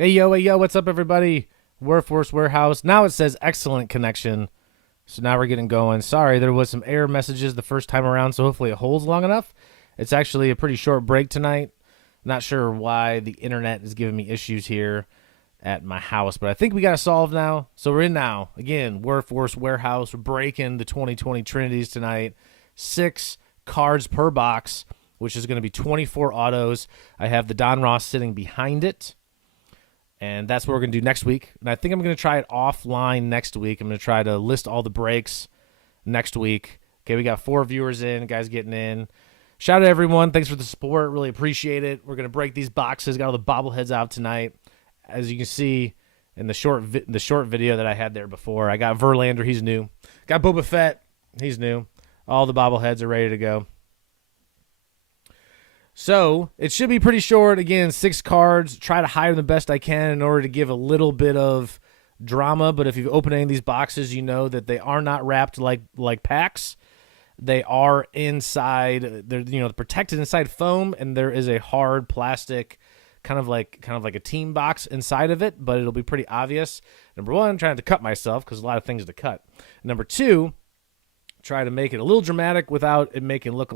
Hey yo, what's up, everybody? Wuerfs Warehouse. Now it says excellent connection. So now we're getting going. Sorry, there was some error messages the first time around, so hopefully it holds long enough. It's actually a pretty short break tonight. Not sure why the internet is giving me issues here at my house, but I think we got it solved now. So we're in now. Again, Wuerfs Warehouse. We're breaking the 2020 Trinities tonight. 6 cards per box, which is going to be 24 autos. I have the Don Ross sitting behind it. And that's what we're going to do next week. And I think I'm going to try it offline next week. I'm going to try to list all the breaks next week. Okay, we got 4 viewers in, guys getting in. Shout out to everyone. Thanks for the support. Really appreciate it. We're going to break these boxes. Got all the bobbleheads out tonight. As you can see in the short video that I had there before, I got Verlander. He's new. Got Boba Fett. He's new. All the bobbleheads are ready to go. So it should be pretty short. Again, 6 cards. Try to hide them the best I can in order to give a little bit of drama. But if you've opened any of these boxes, you know that they are not wrapped like packs. They are inside. They're protected inside foam, and there is a hard plastic, kind of like a team box inside of it. But it'll be pretty obvious. Number 1, I'm trying to cut myself because a lot of things to cut. Number 2, try to make it a little dramatic without it making it look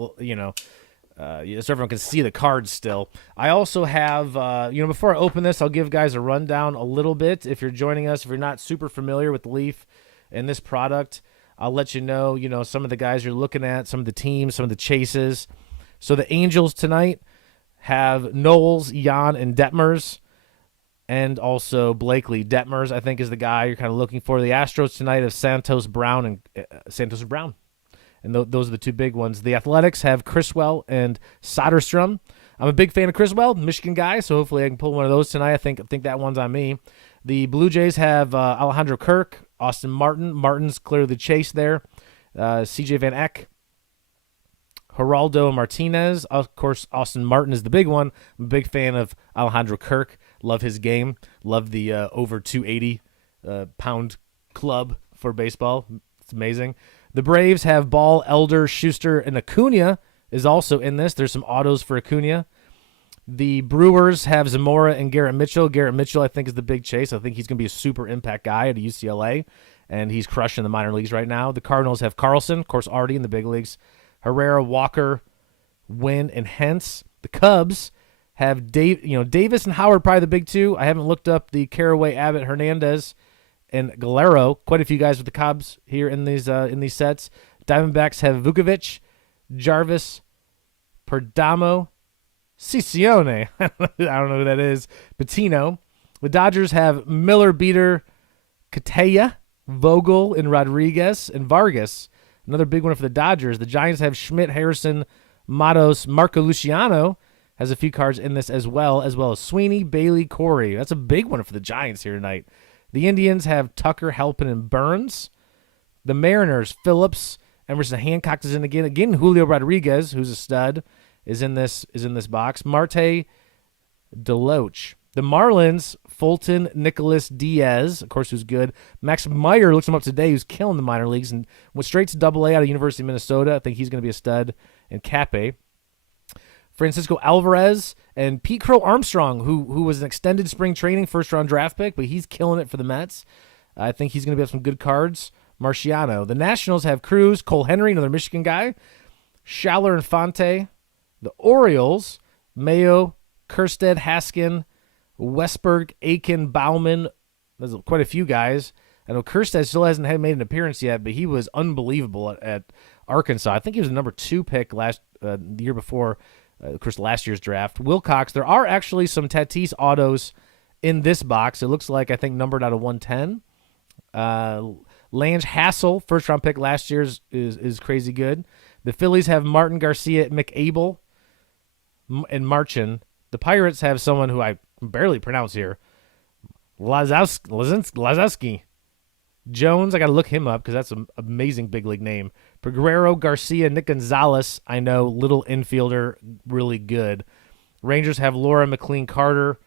so everyone can see the cards still. I also have, before I open this, I'll give guys a rundown a little bit. If you're joining us, if you're not super familiar with the Leaf and this product, I'll let you know, some of the guys you're looking at, some of the teams, some of the chases. So the Angels tonight have Knowles, Jan, and Detmers, and also Blakely. Detmers, I think, is the guy you're kind of looking for. The Astros tonight have Santos Brown. And those are the 2 big ones. The Athletics have Criswell and Soderstrom. I'm a big fan of Criswell, Michigan guy, so hopefully I can pull one of those tonight. I think that one's on me. The Blue Jays have Alejandro Kirk, Austin Martin. Martin's clearly the chase there. C.J. Van Eck, Geraldo Martinez. Of course, Austin Martin is the big one. I'm a big fan of Alejandro Kirk. Love his game. Love the over 280 pound club for baseball. It's amazing. The Braves have Ball, Elder, Schuster, and Acuna is also in this. There's some autos for Acuna. The Brewers have Zamora and Garrett Mitchell. Garrett Mitchell, I think, is the big chase. I think he's going to be a super impact guy at UCLA, and he's crushing the minor leagues right now. The Cardinals have Carlson, of course, already in the big leagues. Herrera, Walker, Wynn, and Hentz. The Cubs have Davis and Howard, probably the big 2. I haven't looked up the Caraway, Abbott, Hernandez, and Galero. Quite a few guys with the Cubs here in these sets. Diamondbacks have Vukovic, Jarvis, Perdomo, Cicione. I don't know who that is. Patino. The Dodgers have Miller, Beater, Catella, Vogel, and Rodriguez, and Vargas. Another big one for the Dodgers. The Giants have Schmidt, Harrison, Matos. Marco Luciano has a few cards in this as well as Swinney, Bailey, Corey. That's a big one for the Giants here tonight. The Indians have Tucker, Halpin, and Burns. The Mariners, Phillips, Emerson Hancock is in again. Again, Julio Rodriguez, who's a stud, is in this box. Marte, Deloach. The Marlins, Fulton, Nicholas, Diaz, of course, who's good. Max Meyer looks him up today, who's killing the minor leagues and went straight to AA out of University of Minnesota. I think he's going to be a stud. And Cape. Francisco Alvarez and Pete Crow Armstrong, who was an extended spring training first-round draft pick, but he's killing it for the Mets. I think he's going to have some good cards. Marciano. The Nationals have Cruz, Cole Henry, another Michigan guy, Schaller and Fonte. The Orioles, Mayo, Kerstead, Haskin, Westberg, Aiken, Bauman. There's quite a few guys. I know Kerstead still hasn't made an appearance yet, but he was unbelievable at Arkansas. I think he was the number 2 pick the year before. Of course, last year's draft. Wilcox. There are actually some Tatis autos in this box. It looks like, I think, numbered out of 110. Lange Hassel, first-round pick last year's, is crazy good. The Phillies have Martin Garcia, McAble, and Marchin. The Pirates have someone who I barely pronounce here, Lazowski. Jones, I got to look him up because that's an amazing big league name. Peguero, Garcia, Nick Gonzalez, I know, little infielder, really good. Rangers have Laura McLean Carter,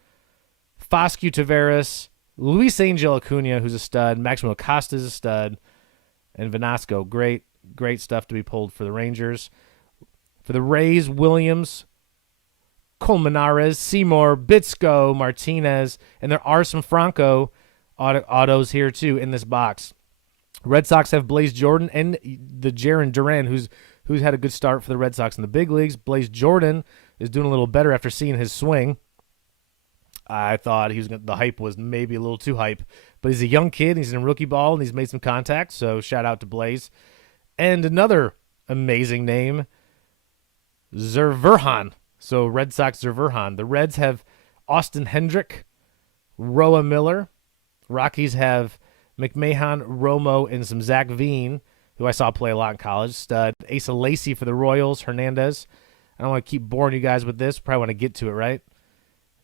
Foscue Tavares, Luis Angel Acuna, who's a stud, Maximo Acosta is a stud, and Vanasco. Great stuff to be pulled for the Rangers. For the Rays, Williams, Colmenares, Seymour, Bitsko, Martinez, and there are some Franco autos here too in this box. Red Sox have Blaze Jordan and the Jarren Duran, who's had a good start for the Red Sox in the big leagues. Blaze Jordan is doing a little better after seeing his swing. I thought the hype was maybe a little too hype, but he's a young kid. He's in rookie ball, and he's made some contact, so shout out to Blaze. And another amazing name, Zerverhan. So Red Sox Zerverhan. The Reds have Austin Hendrick, Roa Miller. Rockies have McMahon, Romo, and some Zach Veen, who I saw play a lot in college. Stud. Asa Lacy for the Royals, Hernandez. I don't want to keep boring you guys with this. Probably want to get to it, right?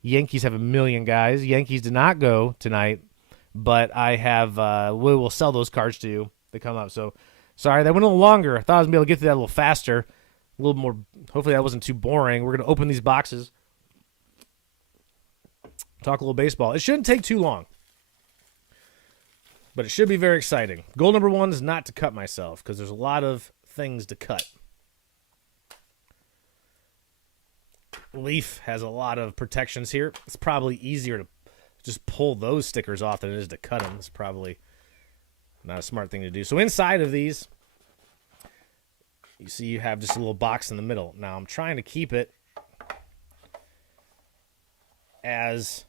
Yankees have a million guys. Yankees did not go tonight, but I have we will sell those cards to you. They come up. So, sorry, that went a little longer. I thought I was going to be able to get through that a little faster, a little more. Hopefully that wasn't too boring. We're going to open these boxes, talk a little baseball. It shouldn't take too long, but it should be very exciting. Goal number 1 is not to cut myself because there's a lot of things to cut. Leaf has a lot of protections here. It's probably easier to just pull those stickers off than it is to cut them. It's probably not a smart thing to do. So inside of these, you see you have just a little box in the middle. Now I'm trying to keep it as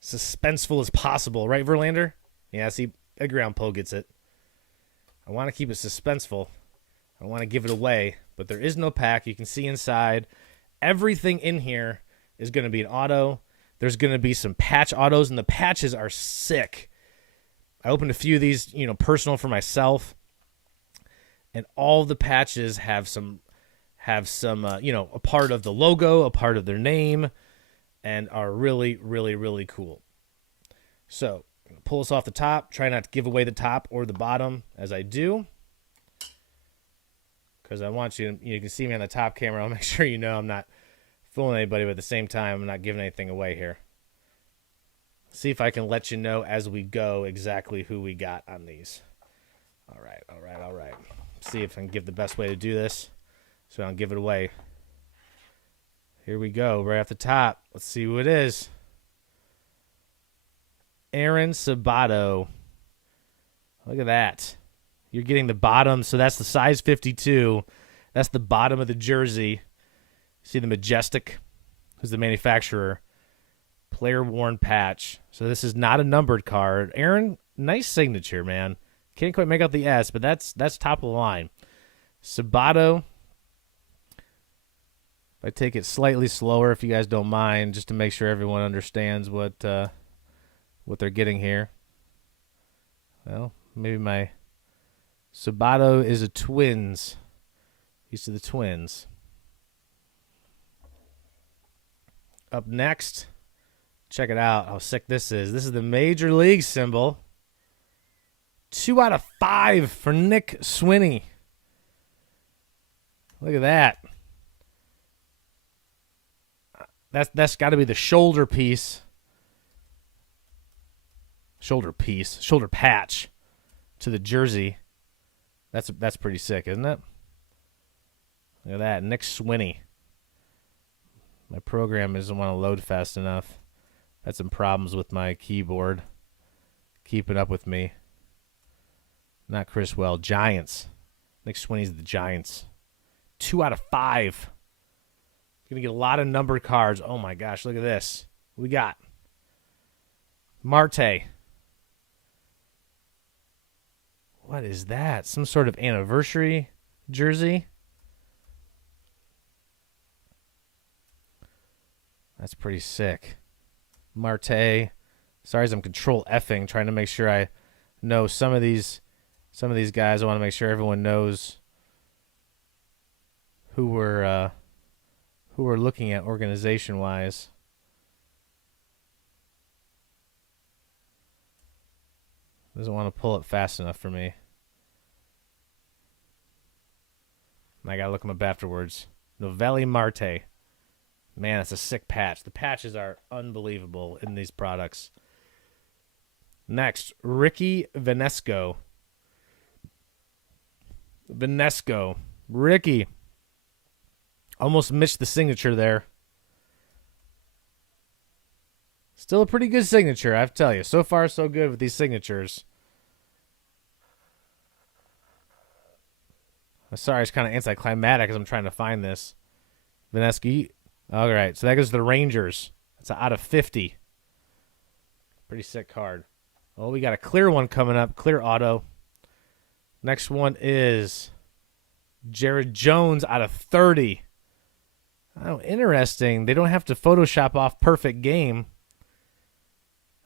suspenseful as possible. Right, Verlander? Yeah, see, Edgar Allan Poe gets it. I want to keep it suspenseful. I don't want to give it away, but there is no pack. You can see inside. Everything in here is going to be an auto. There's going to be some patch autos, and the patches are sick. I opened a few of these, personal for myself, and all the patches have some, a part of the logo, a part of their name, and are really, really, really cool. So, pull this off the top. Try not to give away the top or the bottom as I do, because I want you can see me on the top camera. I'll make sure you know I'm not fooling anybody, but at the same time, I'm not giving anything away here. See if I can let you know as we go exactly who we got on these. All right. See if I can give the best way to do this so I don't give it away. Here we go, right off the top. Let's see who it is. Aaron Sabato. Look at that. You're getting the bottom, so that's the size 52. That's the bottom of the jersey. See the Majestic, who's the manufacturer. Player worn patch. So this is not a numbered card. Aaron, nice signature, man. Can't quite make out the S, but that's top of the line. Sabato. If I take it slightly slower, if you guys don't mind, just to make sure everyone understands what they're getting here. Well, maybe my Sabato is a Twins. He's to the Twins. Up next, check it out how sick this is. This is the Major League symbol. 2 out of 5 for Nick Swinney. Look at that. That's got to be the shoulder piece. Shoulder patch to the jersey. That's pretty sick, isn't it? Look at that, Nick Swinney. My program doesn't want to load fast enough. Had some problems with my keyboard. Keeping up with me. Not Chris Well. Giants. Nick Swinney's the Giants. 2 out of 5. Going to get a lot of numbered cards. Oh, my gosh. Look at this. We got Marte. What is that? Some sort of anniversary jersey? That's pretty sick. Marte. Sorry as I'm control Fing, trying to make sure I know some of these guys. I want to make sure everyone knows who we're looking at organization wise. Doesn't want to pull it fast enough for me. I gotta look them up afterwards. Novelli Marte. Man, that's a sick patch. The patches are unbelievable in these products. Next, Ricky Venesco. Ricky. Almost missed the signature there. Still a pretty good signature, I have to tell you. So far, so good with these signatures. Sorry, it's kind of anticlimactic as I'm trying to find this. Vinesky. All right, so that goes to the Rangers. That's out of 50. Pretty sick card. Oh, we got a clear one coming up. Clear auto. Next one is Jared Jones out of 30. Oh, interesting. They don't have to Photoshop off perfect game.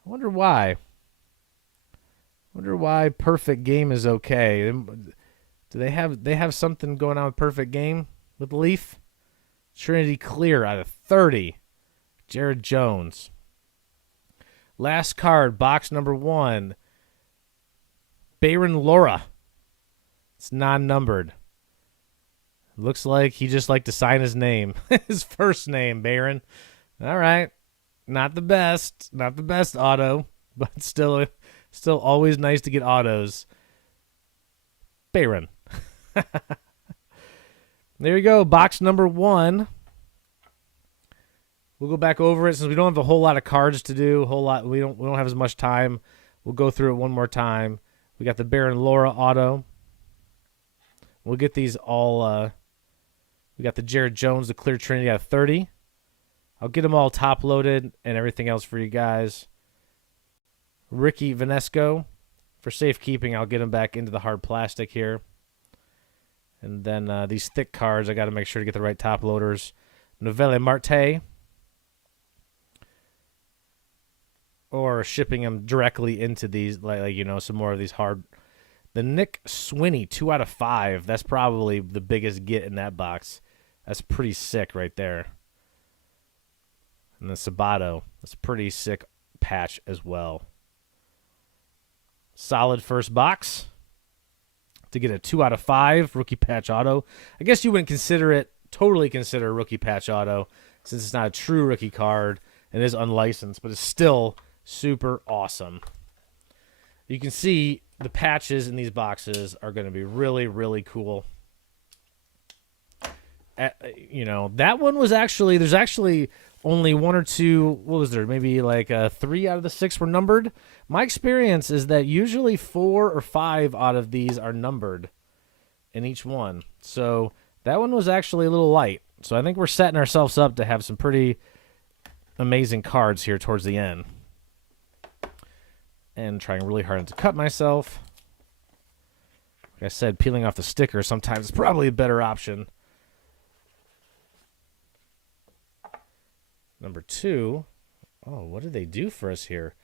I wonder why. Wonder why perfect game is okay. Do they have something going on with perfect game with Leaf? Trinity clear out of 30. Jared Jones. Last card, box number 1. Baron Laura. It's non-numbered. Looks like he just liked to sign his name. His first name, Baron. All right. Not the best. Not the best auto, but still always nice to get autos. Baron. There you go. Box number 1. We'll go back over it since we don't have a whole lot of cards to do. We don't have as much time. We'll go through it one more time. We got the Baron Laura auto. We'll get these all. We got the Jared Jones, the clear Trinity out of 30. I'll get them all top loaded and everything else for you guys. Ricky Vanesco, for safekeeping, I'll get them back into the hard plastic here. And then these thick cards, I got to make sure to get the right top loaders. Novelle Marte. Or shipping them directly into these, like some more of these hard. The Nick Swinney, 2 out of 5. That's probably the biggest get in that box. That's pretty sick right there. And the Sabato, that's a pretty sick patch as well. Solid first box. To get a 2 out of 5 rookie patch auto. I guess you wouldn't totally consider a rookie patch auto, since it's not a true rookie card. It is unlicensed, but it's still super awesome. You can see the patches in these boxes are going to be really, really cool. That one was there's actually only 1 or 2, what was there, maybe like 3 out of the 6 were numbered. My experience is that usually 4 or 5 out of these are numbered in each one. So that one was actually a little light. So I think we're setting ourselves up to have some pretty amazing cards here towards the end. And trying really hard not to cut myself. Like I said, peeling off the sticker sometimes is probably a better option. Number 2. Oh, what did they do for us here?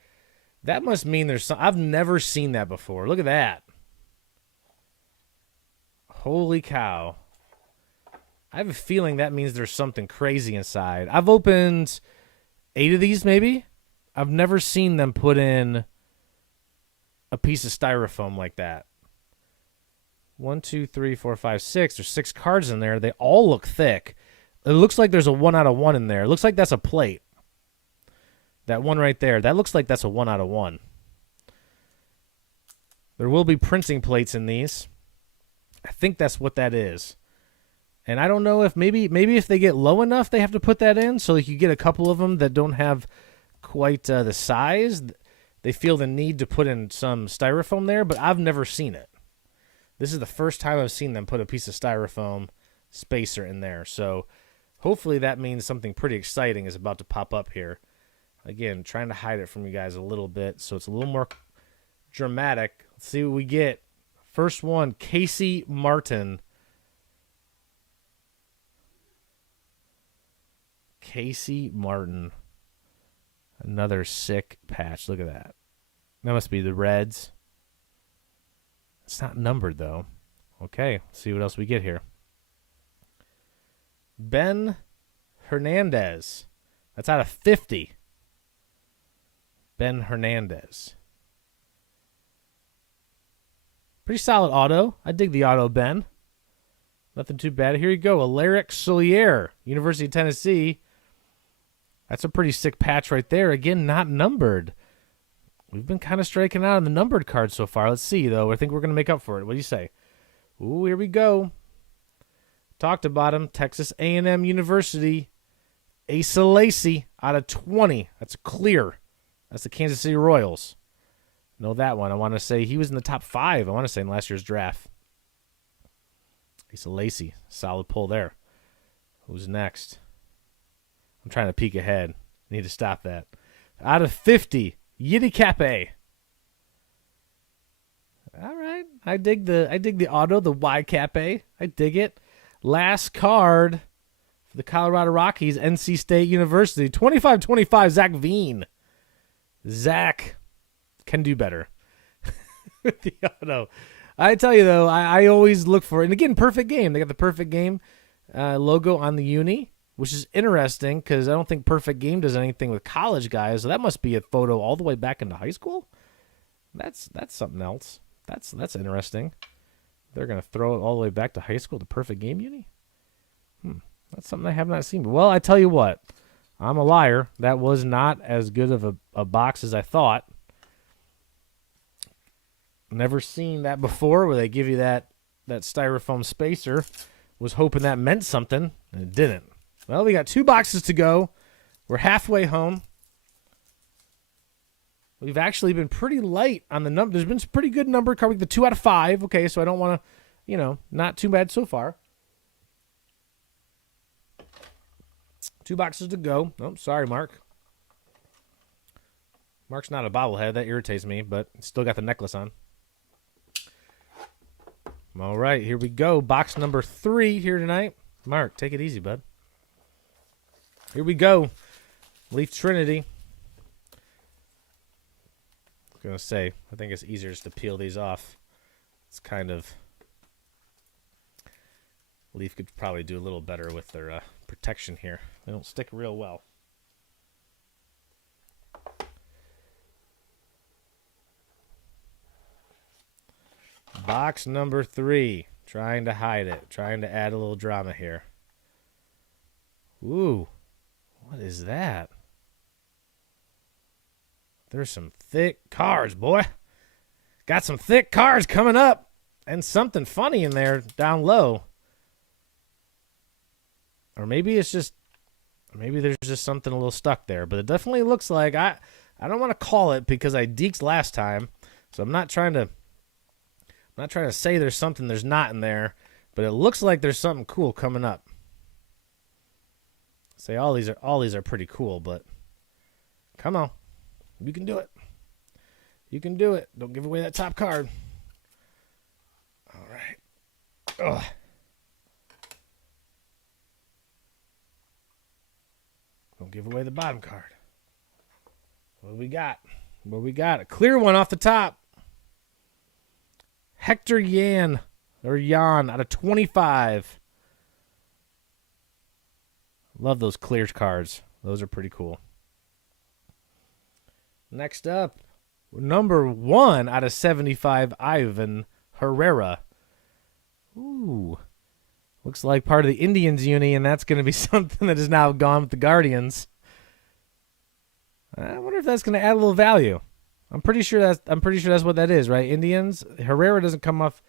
That must mean there's some. I've never seen that before. Look at that. Holy cow. I have a feeling that means there's something crazy inside. I've opened 8 of these maybe. I've never seen them put in a piece of styrofoam like that. 1, 2, 3, 4, 5, 6. There's 6 cards in there. They all look thick. It looks like there's a 1 out of 1 in there. It looks like that's a plate. That one right there. That looks like that's a 1 out of 1. There will be printing plates in these. I think that's what that is. And I don't know if maybe if they get low enough, they have to put that in. So you get a couple of them that don't have quite the size. They feel the need to put in some styrofoam there, but I've never seen it. This is the first time I've seen them put a piece of styrofoam spacer in there. So hopefully that means something pretty exciting is about to pop up here. Again, trying to hide it from you guys a little bit so it's a little more dramatic. Let's see what we get. First one, Casey Martin. Casey Martin. Another sick patch. Look at that. That must be the Reds. It's not numbered, though. Okay, let's see what else we get here. Ben Hernandez. That's out of 50. Ben Hernandez. Pretty solid auto. I dig the auto, Ben. Nothing too bad. Here you go. Alaric Solier, University of Tennessee. That's a pretty sick patch right there. Again, not numbered. We've been kind of striking out on the numbered cards so far. Let's see, though. I think we're going to make up for it. What do you say? Ooh, here we go. Talked about him. Texas A&M University. Asa Lacy out of 20. That's a clear. That's the Kansas City Royals. Know that one. I want to say he was in the top 5, I want to say, in last year's draft. Asa Lacy. Solid pull there. Who's next? I'm trying to peek ahead. Need to stop that. Out of 50, Yiddy Cape. All right. I dig the auto, the Y Cape. I dig it. Last card for the Colorado Rockies, NC State University. 25-25, Zach Veen. Zach can do better. The auto. I tell you, though, I always look for it. And again, perfect game. They got the perfect game logo on the uni, which is interesting because I don't think Perfect Game does anything with college guys. So that must be a photo all the way back into high school. That's something else. That's interesting. They're going to throw it all the way back to high school, the Perfect Game uni? That's something I have not seen. Well, I tell you what. I'm a liar. That was not as good of a box as I thought. Never seen that before where they give you that styrofoam spacer. Was hoping that meant something, and it didn't. Well, we got 2 boxes to go. We're halfway home. We've actually been pretty light on the number. There's been some pretty good number card. The 2 out of 5. Okay, so I don't want to, not too bad so far. 2 boxes to go. Oh, sorry, Mark. Mark's not a bobblehead. That irritates me, but still got the necklace on. All right, here we go. Box number 3 here tonight. Mark, take it easy, bud. Here we go. Leaf Trinity. I was going to say, I think it's easier just to peel these off. It's kind of... Leaf could probably do a little better with their protection here. They don't stick real well. Box number 3. Trying to hide it. Trying to add a little drama here. Ooh. What is that? There's some thick cards, boy. Got some thick cards coming up. And something funny in there down low. Or maybe it's just... Maybe there's just something a little stuck there. But it definitely looks like... I don't want to call it because I deked last time. So I'm not trying to say there's something there's not in there, but it looks like there's something cool coming up. Say all these are pretty cool, but come on. You can do it. You can do it. Don't give away that top card. All right. Ugh. Don't give away the bottom card. What do we got? What we got? A clear one off the top. Hector Yan out of 25. Love those clear cards. Those are pretty cool. Next up, number 1 out of 75, Ivan Herrera. Ooh. Looks like part of the Indians uni, and that's going to be something that is now gone with the Guardians. I wonder if that's going to add a little value. I'm pretty sure that's what that is, right? Indians. Herrera doesn't come off.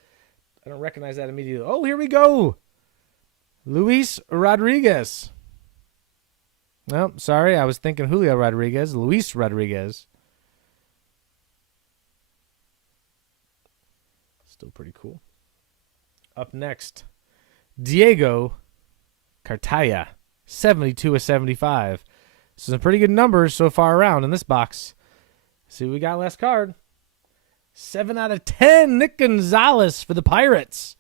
I don't recognize that immediately. Oh, here we go. Luis Rodriguez. No, sorry. I was thinking Julio Rodriguez. Luis Rodriguez. Still pretty cool. Up next, Diego Cartaya. 72 of 75. Some pretty good numbers so far around in this box. See what we got last card. 7 out of 10, Nick Gonzalez for the Pirates.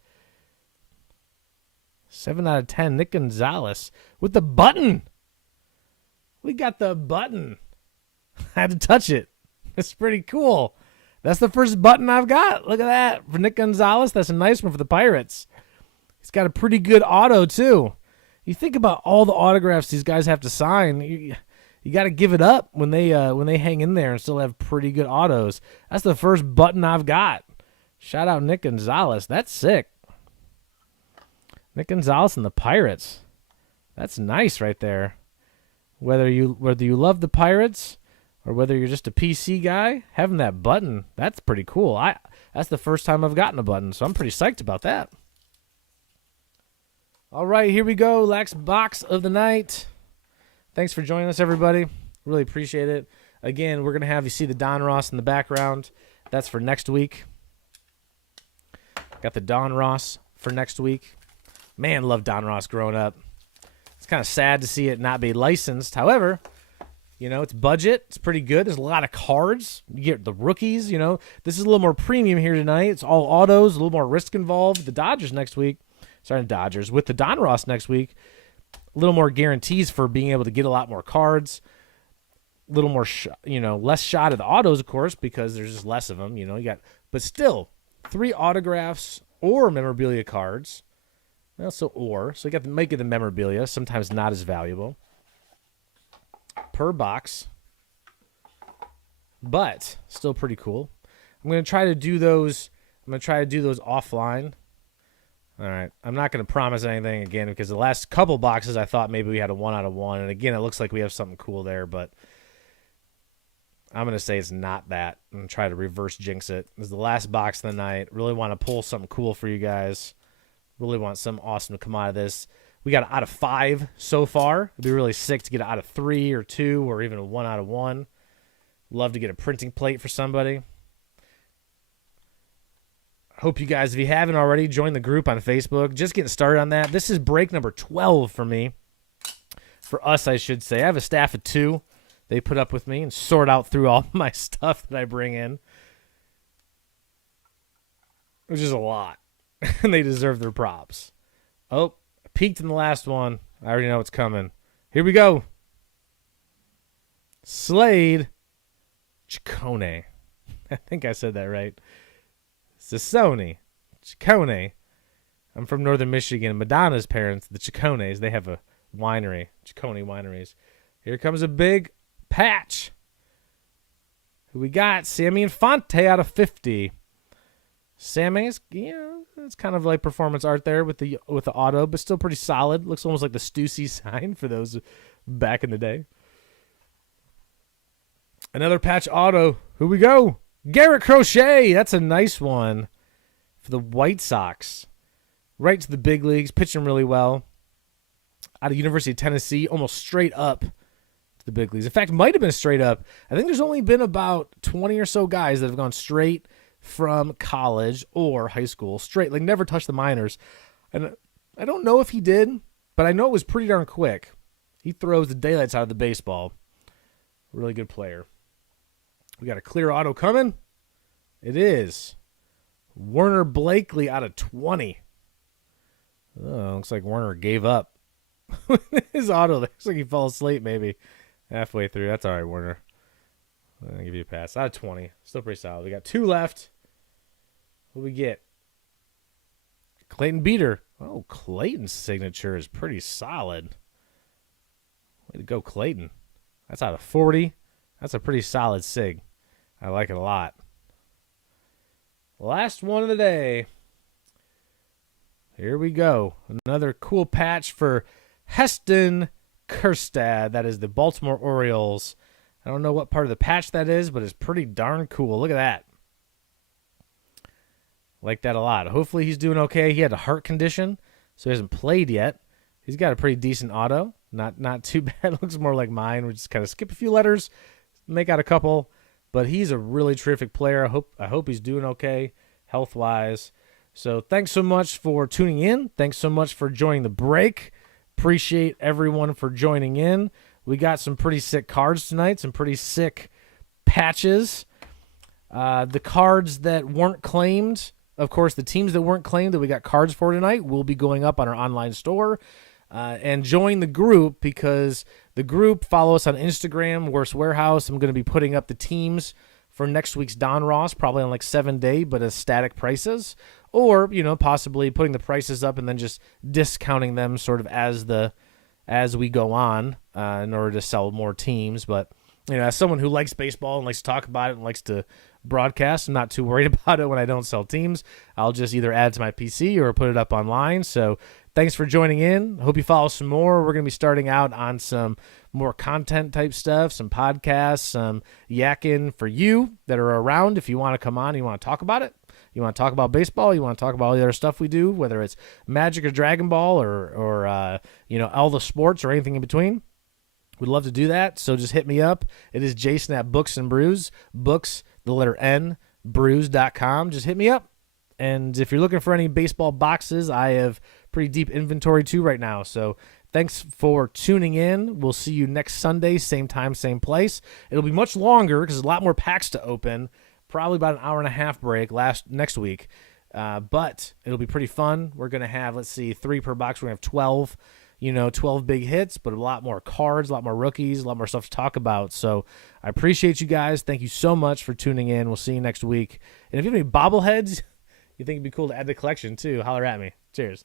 7 out of 10, Nick Gonzalez with the button. We got the button. I had to touch it. It's pretty cool. That's the first button I've got. Look at that. For Nick Gonzalez, that's a nice one for the Pirates. He's got a pretty good auto, too. You think about all the autographs these guys have to sign. You got to give it up when they hang in there and still have pretty good autos. That's the first button I've got. Shout out Nick Gonzalez. That's sick. Nick Gonzalez and the Pirates. That's nice right there. Whether you love the Pirates or whether you're just a PC guy, having that button, that's pretty cool. That's the first time I've gotten a button, so I'm pretty psyched about that. All right, here we go. Last box of the night. Thanks for joining us, everybody. Really appreciate it. Again, we're going to have you see the Don Ross in the background. That's for next week. Got the Don Ross for next week. Man, loved Don Ross growing up. It's kind of sad to see it not be licensed. However, you know, it's budget. It's pretty good. There's a lot of cards. You get the rookies, you know. This is a little more premium here tonight. It's all autos, a little more risk involved. The Dodgers next week. Sorry, Dodgers. With the Don Ross next week, a little more guarantees for being able to get a lot more cards. A little more, less shot at the autos, of course, because there's just less of them. You know, but still, 3 autographs or memorabilia cards. Well, so you got to make it the memorabilia. Sometimes not as valuable per box, but still pretty cool. I'm going to try to do those. Offline. All right. I'm not going to promise anything again because the last couple boxes I thought maybe we had a 1 out of 1. And again, it looks like we have something cool there, but I'm going to say it's not that and try to reverse jinx it. This is the last box of the night. Really want to pull something cool for you guys. Really want something awesome to come out of this. We got out of 5 so far. It'd be really sick to get out of 3 or 2 or even a 1 out of 1. Love to get a printing plate for somebody. Hope you guys, if you haven't already, join the group on Facebook. Just getting started on that. This is break number 12 for me. For us, I should say. I have a staff of 2. They put up with me and sort out through all my stuff that I bring in. Which is a lot. And they deserve their props. Oh, I peaked in the last one. I already know what's coming. Here we go. Slade Ciccone. I think I said that right. Sassoni Ciccone. I'm from northern Michigan. Madonna's parents, the Ciccones, they have a winery. Ciccone Wineries. Here comes a big patch. Who we got? Sammy Infante out of 50. Sammy's, it's kind of like performance art there with the auto, but still pretty solid. Looks almost like the Stussy sign for those back in the day. Another patch auto. Who we go? Garrett Crochet. That's a nice one for the White Sox. Right to the big leagues, pitching really well. Out of University of Tennessee, almost straight up to the big leagues. In fact, might have been straight up. I think there's only been about 20 or so guys that have gone straight from college or high school, straight, like never touched the minors. And I don't know if he did, but I know it was pretty darn quick. He throws the daylights out of the baseball. Really good player. We got a clear auto coming. It is Werner Blakely out of 20. Oh, looks like Werner gave up. His auto looks like he fell asleep maybe halfway through. That's all right, Werner. I'll give you a pass. Out of 20. Still pretty solid. We got 2 left. What do we get? Clayton Beater. Oh, Clayton's signature is pretty solid. Way to go, Clayton. That's out of 40. That's a pretty solid sig. I like it a lot. Last one of the day. Here we go. Another cool patch for Heston Kjerstad. That is the Baltimore Orioles. I don't know what part of the patch that is, but it's pretty darn cool. Look at that. Like that a lot. Hopefully he's doing okay. He had a heart condition, so he hasn't played yet. He's got a pretty decent auto. Not too bad. Looks more like mine. We just kind of skip a few letters, make out a couple. But he's a really terrific player. I hope he's doing okay health-wise. So thanks so much for tuning in. Thanks so much for joining the break. Appreciate everyone for joining in. We got some pretty sick cards tonight, some pretty sick patches. The cards that weren't claimed, of course, the teams that weren't claimed that we got cards for tonight will be going up on our online store. And join the group because the group, follow us on Instagram, Wuerfs Warehouse. I'm going to be putting up the teams for next week's Don Ross, probably on like 7-day, but at static prices. Or, possibly putting the prices up and then just discounting them sort of as we go on in order to sell more teams. But, as someone who likes baseball and likes to talk about it and likes to broadcast, I'm not too worried about it when I don't sell teams. I'll just either add to my PC or put it up online. So thanks for joining in. Hope you follow some more. We're going to be starting out on some more content type stuff, some podcasts, some yakking for you that are around. If you want to come on, you want to talk about it, You want to talk about baseball? You want to talk about all the other stuff we do, whether it's Magic or Dragon Ball or all the sports or anything in between? We'd love to do that, so just hit me up. It is Jason at Books and Brews, books, the letter N, brews.com. Just hit me up. And if you're looking for any baseball boxes, I have pretty deep inventory too right now. So thanks for tuning in. We'll see you next Sunday, same time, same place. It'll be much longer because there's a lot more packs to open, probably about an hour and a half break next week. But it'll be pretty fun. We're going to have, 3 per box. We're going to have 12. 12 big hits, but a lot more cards, a lot more rookies, a lot more stuff to talk about. So I appreciate you guys. Thank you so much for tuning in. We'll see you next week. And if you have any bobbleheads you think it'd be cool to add to the collection too, holler at me. Cheers.